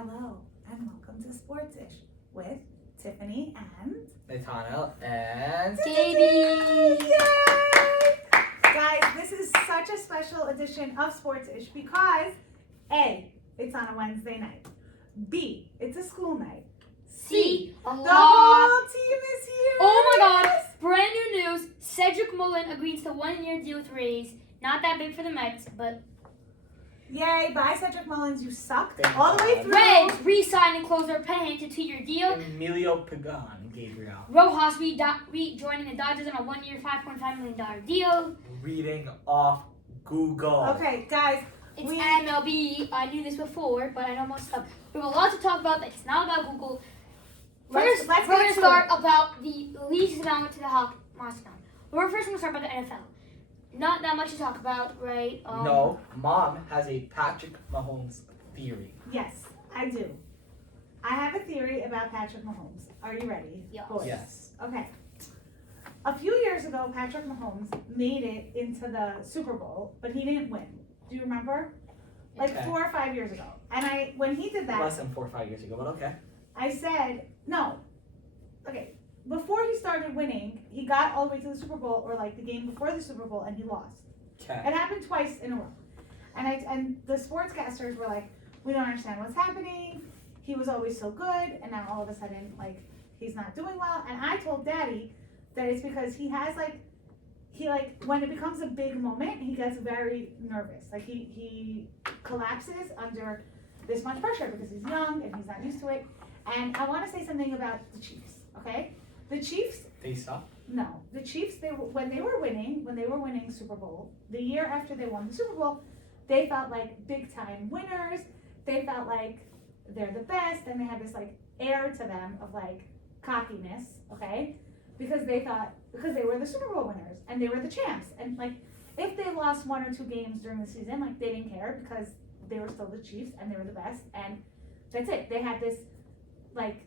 Hello, and welcome to Sports-ish with Tiffany and Nathaniel and JB. Yay! Guys, this is such a special edition of Sports-ish because A, it's on a Wednesday night. B, it's a school night. C, the whole team is here. Oh my God! Brand new news. Cedric Mullen agrees to 1 year deal with Rays. Not that big for the Mets, but Yay, bye Cedric Mullins, you sucked Thank all the way God. through. Reds re-signed and closed their paying to 2 year deal. Emilio Pagan, Gabriel. Rojas rejoining the Dodgers on a 1 year, $5.5 million deal. Reading off Google. Okay, guys, It's MLB. I knew this before, but I know most stuff. We have a lot to talk about. It's not about Google. Let's We're get going to to start it. about the league's announcement to the hockey. We're first going to start about the NFL. Not that much to talk about, right? No, Mom has a Patrick Mahomes theory. Yes, I do. I have a theory about Patrick Mahomes. Are you ready? Yes. Boys? Yes. Okay. A few years ago, Patrick Mahomes made it into the Super Bowl, but he didn't win. Do you remember? Like Okay. 4 or 5 years ago. And when he did that, Less than 4 or 5 years ago, but okay. I said, no. Okay. Before he started winning, he got all the way to the Super Bowl, or like the game before the Super Bowl, and he lost. Okay. It happened twice in a row. And the sportscasters were like, we don't understand what's happening. He was always so good, and now all of a sudden, like, he's not doing well. And I told Daddy that it's because he has when it becomes a big moment, he gets very nervous. Like he collapses under this much pressure because he's young and he's not used to it. And I want to say something about the Chiefs, okay? The Chiefs, They suck. no, the Chiefs, when they were winning Super Bowl, the year after they won the Super Bowl, they felt like big time winners. They felt like they're the best, and they had this like air to them of like cockiness, okay? Because they were the Super Bowl winners and they were the champs. And like if they lost 1 or 2 games during the season, like they didn't care because they were still the Chiefs and they were the best, and that's it. They had this like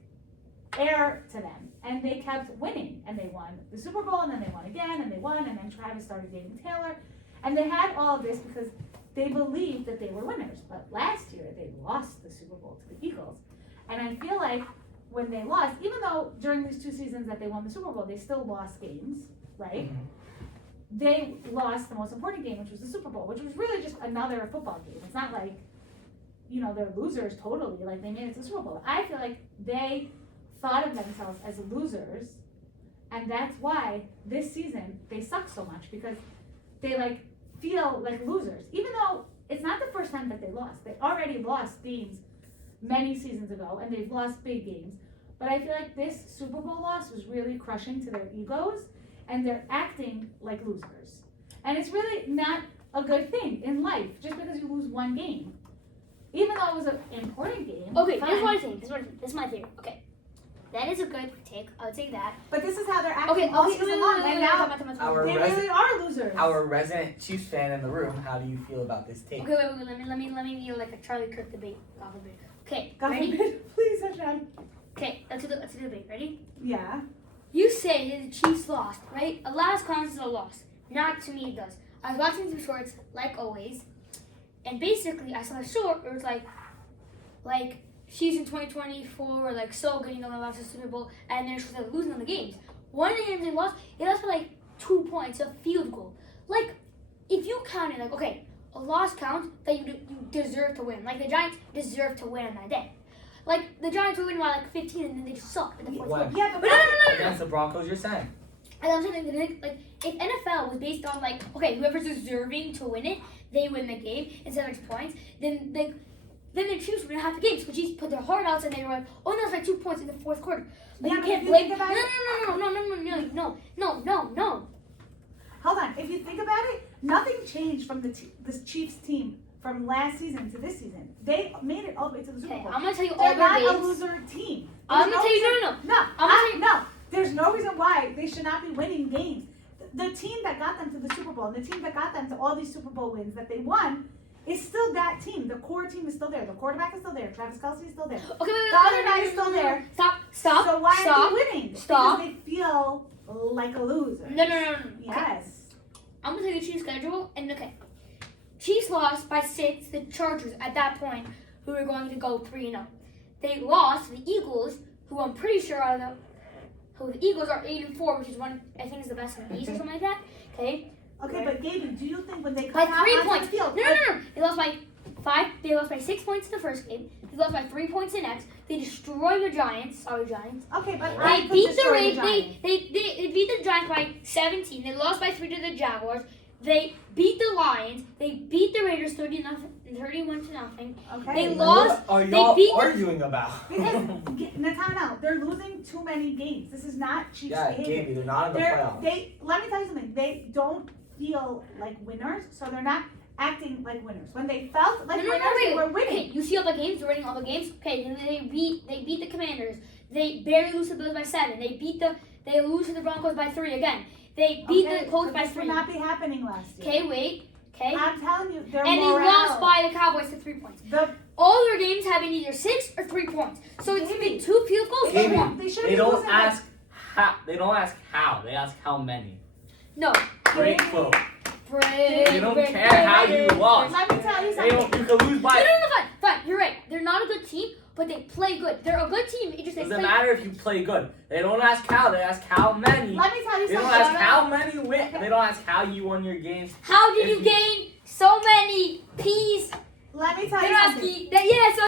air to them, and they kept winning, and they won the Super Bowl, and then they won again, and they won, and then Travis started dating Taylor, and they had all of this because they believed that they were winners. But last year they lost the Super Bowl to the Eagles, and I feel like when they lost, even though during these 2 seasons that they won the Super Bowl, they still lost games, right? Mm-hmm. They lost the most important game, which was the Super Bowl, which was really just another football game. It's not like, they're losers totally, like they made it to the Super Bowl. I feel like they thought of themselves as losers, and that's why this season they suck so much, because they like feel like losers, even though it's not the first time that they lost. They already lost games many seasons ago, and they've lost big games, but I feel like this Super Bowl loss was really crushing to their egos, and they're acting like losers, and it's really not a good thing in life just because you lose 1 game, even though it was an important game. Okay, fine. here's what I think. This is my theory. Okay. That is a good take. I would say that. But this is how they're acting Okay, all okay, season long, and now Our they resi- really are losers. Our resident Chiefs fan in the room, how do you feel about this take? Okay, wait. Let me do like a Charlie Kirk debate. God forbid. Okay, God ready? forbid. Please, Hashem. Okay, let's do the debate. Ready? Yeah. You say the Chiefs lost, right? A lot of comments is a loss. Not to me, it does. I was watching some shorts, like always, and basically I saw a short where it was like season 2024 were like so good, they lost the Super Bowl, and they're just like losing on the games. One of the games they lost by like 2 points, a field goal. Like, if you counted, like, okay, a loss counts that you deserve to win. Like, the Giants deserve to win on that day. Like, the Giants were winning by like 15, and then they just sucked in the fourth What? quarter. Yeah, but No. Against the Broncos, you're saying? And I'm saying, like, if NFL was based on, like, okay, whoever's deserving to win it, they win the game instead of like points, then the Chiefs were going to have the game. So the Chiefs put their heart out, and they were like, oh, no, it's like 2 points in the fourth quarter. Like, Yeah, you but can't if you blame. think about No. hold on. If you think about it, nothing changed from the Chiefs team from last season to this season. They made it all the way to the Super Okay, Bowl. I'm going to tell you all They're their not a games. loser team. I'm There's going to tell you, No. No. There's no reason why they should not be winning games. The team that got them to the Super Bowl and the team that got them to all these Super Bowl wins that they won is still that team. The core team is still there. The quarterback is still there. Travis Kelce is still there. Okay, The other guy is still there. Stop. So why Stop. are they winning? Stop. Because they feel like a loser. No. Yes. I'm going to tell you the Chiefs schedule, and okay. Chiefs lost by 6 to the Chargers at that point, who who were going to go 3-0. They lost to the Eagles, who I'm pretty sure are the Eagles are 8-4, which is one I think is the best in the East or something like that. Okay. Okay, but Gaby, do you think when they By come out 3 onto points. the field, No. They lost by 5. They lost by 6 points in the first game. They lost by 3 points the next. They destroyed the Giants. Sorry, Giants. Okay, but They beat the Raiders. They beat the Giants by 17. They lost by 3 to the Jaguars. They beat the Lions. They beat the Raiders 31-0. Okay. They lost. What are They y'all beat the- arguing about? Because Nathaniel, they're losing too many games. This is not Chiefs Yeah, behavior. Gaby, they're not in the playoffs. Let me tell you something. They don't feel like winners, so they're not acting like winners. When they felt like winners, they were winning. Okay, you see all the games. They're winning all the games. Okay, then they beat the Commanders. They barely lose to the Bills by 7. They lose to the Broncos by 3 again. They beat the Colts by This 3. would not be happening last year. Okay, wait. Okay. I'm telling you, their And they morale. lost by the Cowboys to 3 points. All their games have been either 6 or 3 points. So it's been 2 field goals or Gaby, 1. They should They be don't losing ask how. They don't ask how. They ask how many. No. Great quote. Brave, They don't brave, care brave, how brave, you brave. lost. Let me tell you They don't. something. You could lose by. Fine. You're right. They're not a good team, but they play good. They're a good team. It just they Doesn't play. matter if you play good. They don't ask how. They ask how many. Let me tell you They don't something. ask how many win. They don't ask how you won your games. How did If you you- gain so many peas? Let me tell They're you something. asking. Yeah. So